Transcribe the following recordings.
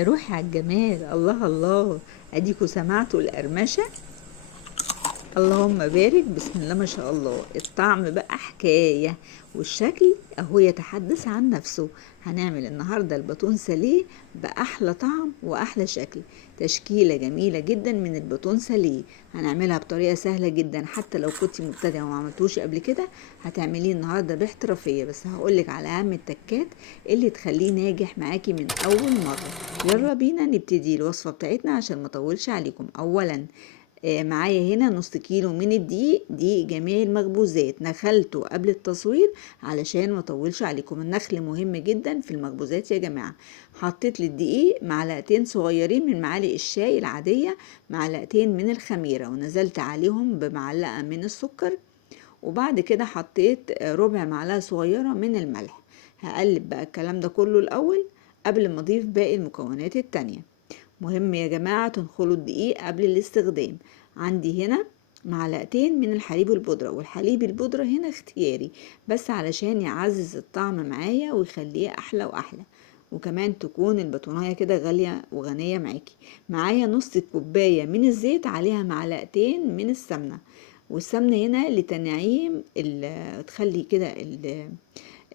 يا روحي على الجمال، الله الله. اديكوا سمعتوا القرمشة. اللهم بارك، بسم الله ما شاء الله. الطعم بقى حكاية، والشكل اهو يتحدث عن نفسه. هنعمل النهاردة الباتون ساليه بأحلى طعم وأحلى شكل. تشكيلة جميلة جدا من الباتون ساليه. هنعملها بطريقة سهلة جدا، حتى لو كنت مبتدئة وما عملتوش قبل كده هتعمليه النهاردة باحترافية. بس هقولك على أهم التكات اللي تخليه ناجح معاكي من أول مرة. يلا بينا نبتدي الوصفة بتاعتنا عشان ما اطولش عليكم. أولا معايا هنا نص كيلو من الدقيق، دي جميع المخبوزات نخلته قبل التصوير علشان ما اطولش عليكم. النخل مهم جدا في المخبوزات يا جماعه. حطيت للدقيق معلقتين صغيرين من معالق الشاي العاديه، معلقتين من الخميره، ونزلت عليهم بمعلقه من السكر، وبعد كده حطيت ربع معلقه صغيره من الملح. هقلب بقى الكلام ده كله الاول قبل ما اضيف باقي المكونات التانية. مهم يا جماعة تنخلوا الدقيق قبل الاستخدام. عندي هنا معلقتين من الحليب البودرة، والحليب البودرة هنا اختياري بس علشان يعزز الطعم معايا ويخليه أحلى وأحلى، وكمان تكون البطونية كده غالية وغنية معاكي. معايا نص كوباية من الزيت، عليها معلقتين من السمنة، والسمنة هنا لتنعيم تخلي كده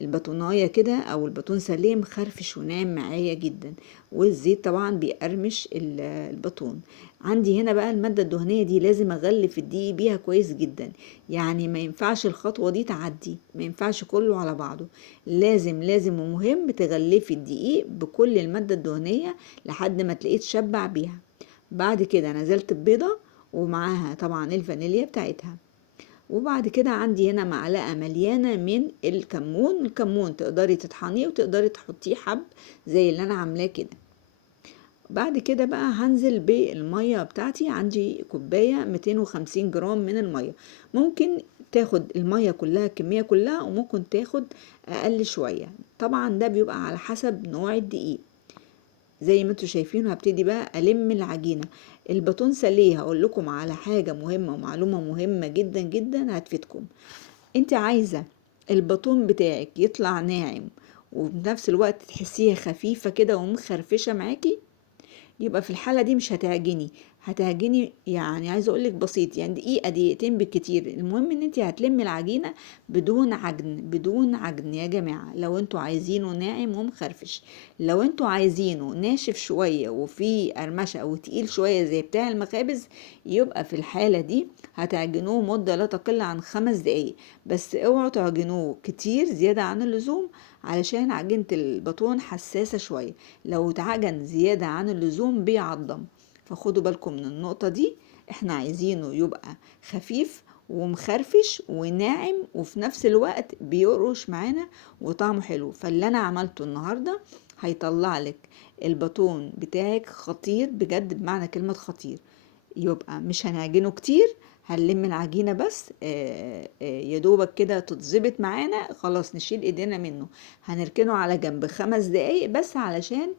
البطونايه كده او الباتون سليم مخرفش وناعم معايا جدا، والزيت طبعا بيقرمش الباتون. عندي هنا بقى المادة الدهنية دي لازم اغلف الدقيق بيها كويس جدا، يعني ما ينفعش الخطوة دي تعدي، ما ينفعش كله على بعضه. لازم ومهم تغلفي الدقيق بكل المادة الدهنية لحد ما تلاقيه تشبع بيها. بعد كده نزلت ببيضة، ومعاها طبعا الفانيليا بتاعتها. وبعد كده عندي هنا معلقة مليانة من الكمون. الكمون تقدري تطحنيه وتقدري تحطيه حب زي اللي انا عاملاه كده. بعد كده بقى هنزل بالمية بتاعتي. عندي كوباية 250 جرام من المية. ممكن تاخد المية كلها، الكمية كلها، وممكن تاخد اقل شوية، طبعا ده بيبقى على حسب نوع الدقيق. زي ما انتوا شايفين هبتدي بقى الم العجينه. الباتون ساليه هقول لكم على حاجه مهمه ومعلومه مهمه جدا جدا هتفيدكم. انت عايزه الباتون بتاعك يطلع ناعم وبنفس الوقت تحسيها خفيفه كده ومخرفشه معاكي، يبقى في الحالة دي مش هتعجني يعني عايزة اقولك بسيط، يعني دقيقة دقيقتين بالكتير. المهم ان انت هتلمي العجينة بدون عجن يا جماعة. لو انتوا عايزينه ناعم ومخرفش، لو انتوا عايزينه ناشف شوية وفي قرمشة او تقيل شوية زي بتاع المخابز، يبقى في الحالة دي هتعجنوه مدة لا تقل عن 5 دقايق. بس اوعوا تعجنوه كتير زيادة عن اللزوم، علشان عجينة الباتون حساسة شوية، لو اتعجن زيادة عن اللزوم بيعضم، فخدوا بالكم من النقطة دي. احنا عايزينه يبقى خفيف ومخرفش وناعم وفي نفس الوقت بيقرش معانا وطعمه حلو. فاللي انا عملته النهاردة هيطلع لك الباتون بتاعك خطير بجد، بمعنى كلمة خطير. يبقى مش هنعجنه كتير، هنلم العجينة بس يا دوبك كده تتظبط معانا، خلاص نشيل ايدينا منه. هنركنه على جنب 5 دقايق بس علشان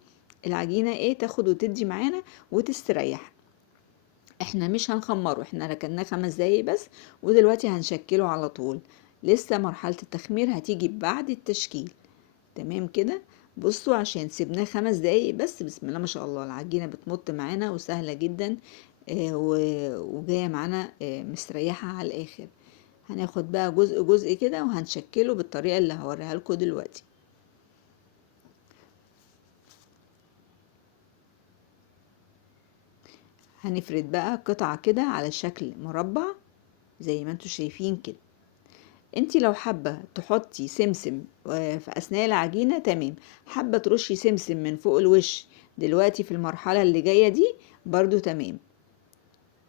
العجينة تاخد وتدي معانا وتستريح. احنا مش هنخمره، احنا ركناه 5 دقايق بس، ودلوقتي هنشكله على طول. لسه مرحلة التخمير هتيجي بعد التشكيل. تمام كده. بصوا عشان سيبناه 5 دقايق بس، بسم الله ما شاء الله العجينة بتمط معانا وسهلة جدا، وجاية معانا مستريحة على الآخر. هناخد بقى جزء جزء كده وهنشكله بالطريقة اللي هوريها لكم دلوقتي. هنفرد بقى قطعة كده على شكل مربع زي ما انتوا شايفين كده. انتي لو حابة تحطي سمسم في اثناء العجينة تمام، حابة ترشي سمسم من فوق الوش دلوقتي في المرحلة اللي جاية دي برضو تمام.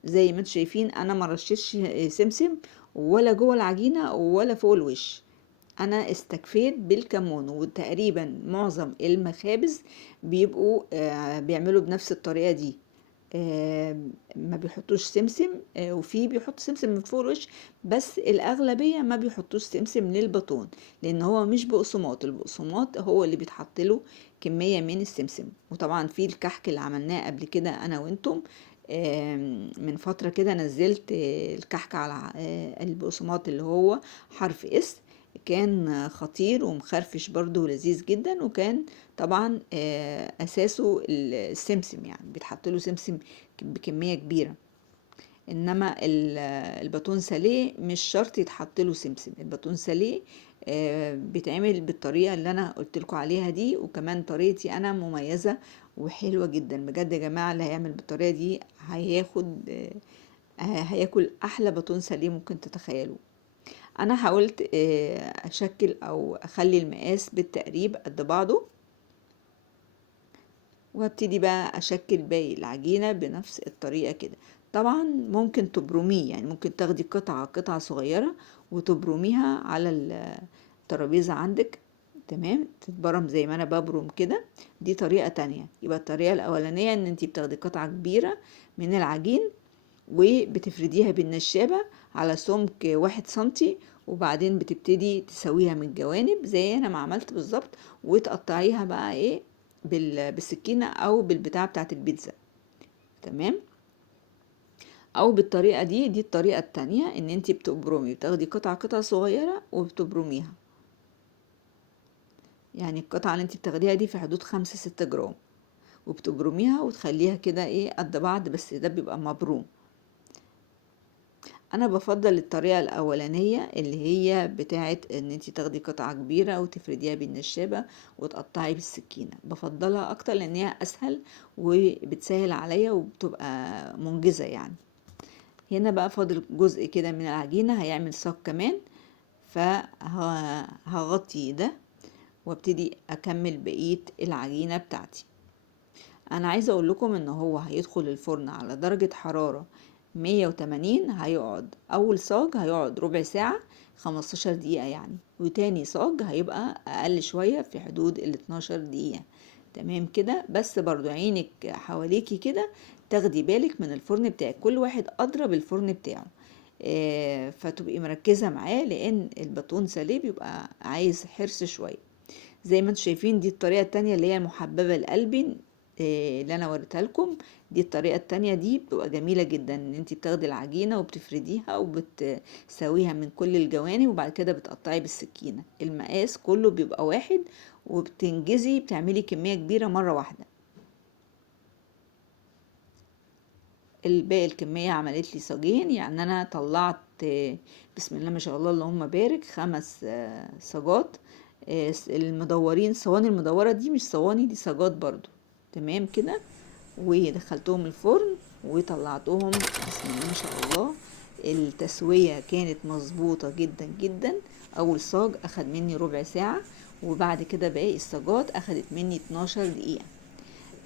زي ما انتوا شايفين انا ما رشيتش سمسم ولا جوه العجينة ولا فوق الوش، انا استكفيت بالكمون. وتقريبا معظم المخابز بيبقوا بيعملوا بنفس الطريقة دي، ما بيحطوش سمسم، وفي بيحط سمسم من فوق الوش، بس الأغلبية ما بيحطوش سمسم للباتون، لأن هو مش بقسماط. البقسماط هو اللي بيتحط له كمية من السمسم. وطبعا في الكحك اللي عملناه قبل كده أنا وانتم، من فترة كده نزلت الكحك على البقسماط اللي هو حرف اس. كان خطير ومخرفش برضو ولذيذ جدا. وكان طبعا اساسه السمسم، يعني بيتحط له سمسم بكمية كبيرة. انما الباتون ساليه مش شرط يتحط له سمسم. الباتون ساليه بيتعمل بالطريقه اللي انا قلت لكم عليها دي، وكمان طريقتي انا مميزه وحلوه جدا بجد يا جماعه. اللي هيعمل بالطريقه دي هياخد هياكل احلى باتون ساليه ممكن تتخيلوا. انا حاولت اشكل او اخلي المقاس بالتقريب قد بعضه، وابتدي بقى اشكل باقي العجينة بنفس الطريقة كده. طبعا ممكن تبرميه، يعني ممكن تاخدي قطعة صغيرة وتبرميها على الترابيزة عندك، تمام، تتبرم زي ما انا ببرم كده. دي طريقة تانية. يبقى الطريقة الاولانية ان انتي بتاخدي قطعة كبيرة من العجين وبتفرديها بالنشابة على سمك 1 سنتي، وبعدين بتبتدي تسويها من الجوانب زي انا ما عملت بالظبط، وتقطعيها بقى ايه بالسكينة او بالبتاع بتاعت البيتزا، تمام. او بالطريقة دي الطريقة التانية، ان انتي بتبرمي، بتاخدي قطعة صغيرة وبتبرميها. يعني القطعة اللي انتي بتاخديها دي في حدود 5-6 جرام، وبتبرميها وتخليها كده ايه قد بعض، بس ده بيبقى مبروم. انا بفضل الطريقة الاولانية اللي هي بتاعت ان انتي تاخدي قطعة كبيرة وتفرديها بالنشابة وتقطعي بالسكينة. بفضلها اكتر لان هي اسهل وبتسهل عليا وبتبقى منجزة يعني. هنا بقى فاضل جزء كده من العجينة هيعمل صاج كمان، فهغطي ده وابتدي اكمل بقية العجينة بتاعتي. انا عايزة اقول لكم ان هو هيدخل الفرن على درجة حرارة 180. هيقعد اول صاج هيقعد ربع ساعة 15 دقيقة يعني، وتاني صاج هيبقى اقل شوية في حدود 12 دقيقة، تمام كده. بس برضو عينك حواليكي كده، تاخدي بالك من الفرن بتاعك، كل واحد اضرب الفرن بتاعه فتبقي مركزة معاه، لان الباتون ساليه بيبقى عايز حرص شوية. زي ما انتم شايفين دي الطريقة التانية اللي هي محببة لقلبي اللي انا وريتها لكم. دي الطريقة التانية دي بتبقى جميلة جدا، ان انتي بتاخدي العجينة وبتفرديها وبتسويها من كل الجوانب، وبعد كده بتقطعي بالسكينة. المقاس كله بيبقى واحد، وبتنجزي بتعملي كمية كبيرة مرة واحدة. الباقي الكمية عملت لي صاجين، يعني انا طلعت بسم الله ما شاء الله اللهم بارك 5 صاجات المدورين. الصواني المدورة دي مش صواني، دي صاجات برضو، تمام كده. ودخلتهم الفرن وطلعتهم بسم الله ما شاء الله. التسوية كانت مظبوطة جدا جدا. اول صاج اخد مني ربع ساعة، وبعد كده باقي الصاجات اخدت مني 12 دقيقة.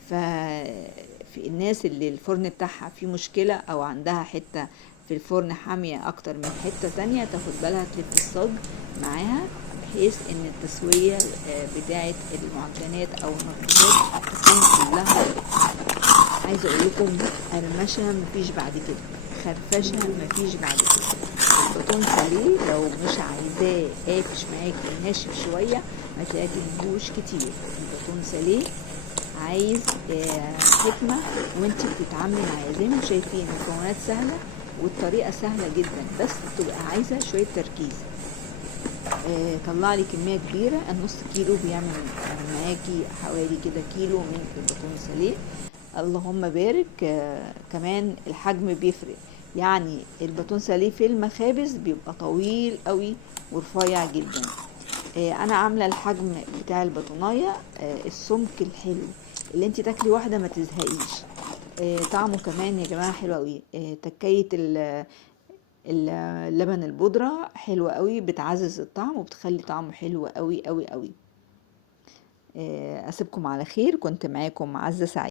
ففي الناس اللي الفرن بتاعها فيه مشكلة او عندها حتة في الفرن حامية اكتر من حتة تانية، تاخد بالها تلف الصاج معاها، بحيث ان التسوية بتاعة المعجنات او المخبوزات تكون كلها. عايزة اقول لكم قرمشة مفيش بعد كده، خرفشة مفيش بعد كده. الباتون ساليه لو مش عايزاه قافش معاكي ناشف شوية ما تلاقيهوش كتير. الباتون ساليه عايز حكمة وانتي بتتعاملي معاه. زي ما انتم شايفين المكونات سهلة والطريقة سهلة جدا، بس بتبقى عايزة شوية تركيز. طلع لي كمية كبيرة، النص كيلو بيعمل معاكي حوالي كده كيلو من الباتون ساليه. اللهم بارك. كمان الحجم بيفرق، يعني الباتون ساليه في المخابز بيبقى طويل قوي ورفيع جدا. انا عامله الحجم بتاع البطونيه السمك الحلو اللي انت تاكلي واحده ما تزهقيش. طعمه كمان يا جماعه حلو قوي. تكايه اللبن البودره حلوه قوي، بتعزز الطعم وبتخلي طعمه حلو قوي قوي قوي. اسيبكم على خير، كنت معاكم عزة سعيد.